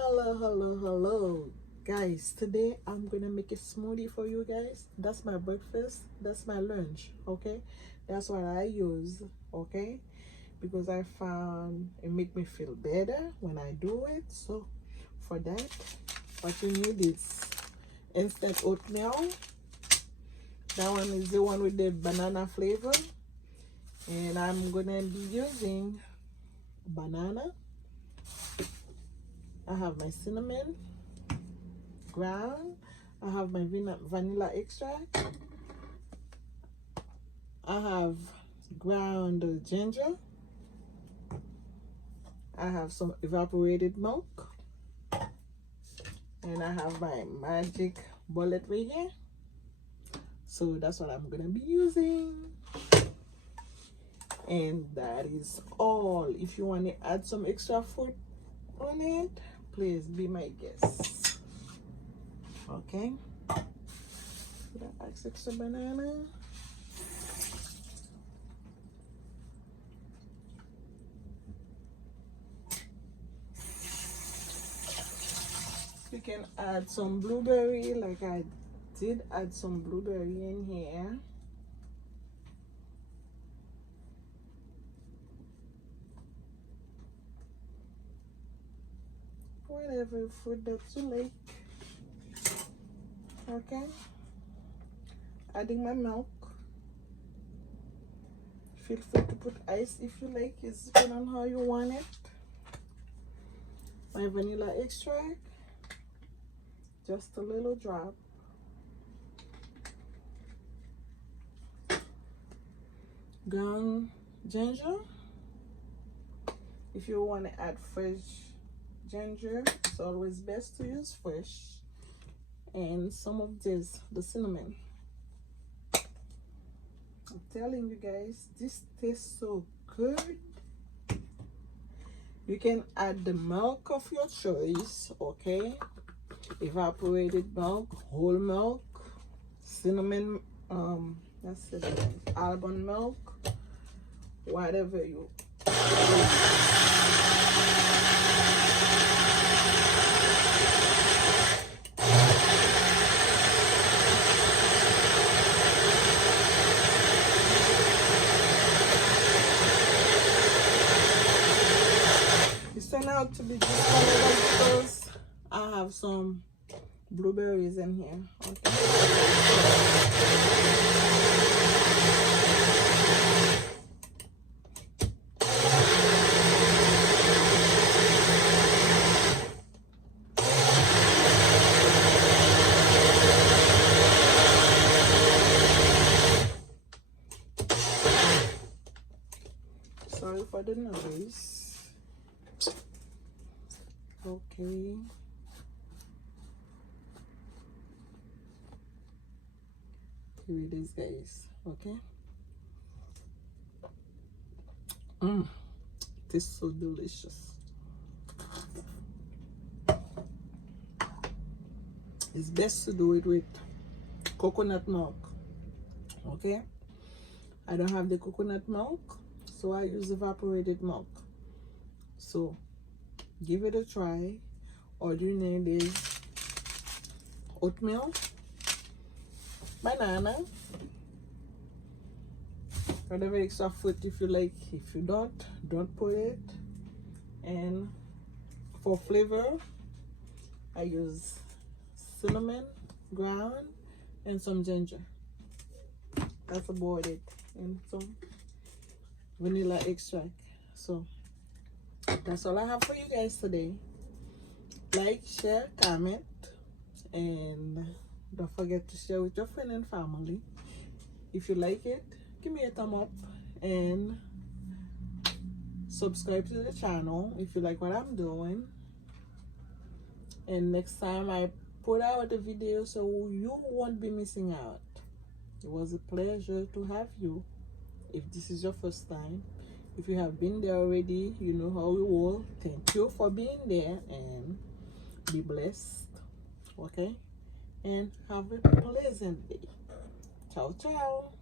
Hello guys. Today I'm gonna make a smoothie for you guys. That's my breakfast, that's my lunch. Okay, that's what I use. Okay, because I found it make me feel better when I do it. So for that, what you need is instant oatmeal. That one is the one with the banana flavor, and I'm gonna be using banana. I have my cinnamon ground. I have my vanilla extract. I have ground ginger. I have some evaporated milk. And I have my magic bullet right here. So that's what I'm gonna be using. And that is all. If you want to add some extra fruit on it, please be my guest. Okay, add extra banana. You can add some blueberry, like I did add some blueberry in here. Whatever fruit that you like. Okay, adding my milk. Feel free to put ice if you like, it's depending on how you want it. My vanilla extract, just a little drop. Ground ginger. If you want to add fresh ginger, it's always best to use fresh. And some of this, the cinnamon. I'm telling you guys, this tastes so good. You can add the milk of your choice. Okay, evaporated milk, whole milk, cinnamon, that's it, almond milk, whatever you turn out to be just because I have some blueberries in here. Okay. Sorry for the noise. Okay, here it is, guys. Okay, it tastes so delicious. It's best to do it with coconut milk. Okay, I don't have the coconut milk, so I use evaporated milk. So give it a try. All you need is oatmeal, banana, whatever extra fruit if you like. If you don't put it. And for flavor, I use cinnamon ground and some ginger. That's about it. And some vanilla extract. So that's all I have for you guys today. Like, share, comment, and don't forget to share with your friend and family. If you like it, give me a thumb up and subscribe to the channel if you like what I'm doing. And next time I put out a video, so you won't be missing out. It was a pleasure to have you. If this is your first time, if you have been there already, you know how we roll. Thank you for being there, and be blessed. Okay, and have a pleasant day. Ciao, ciao.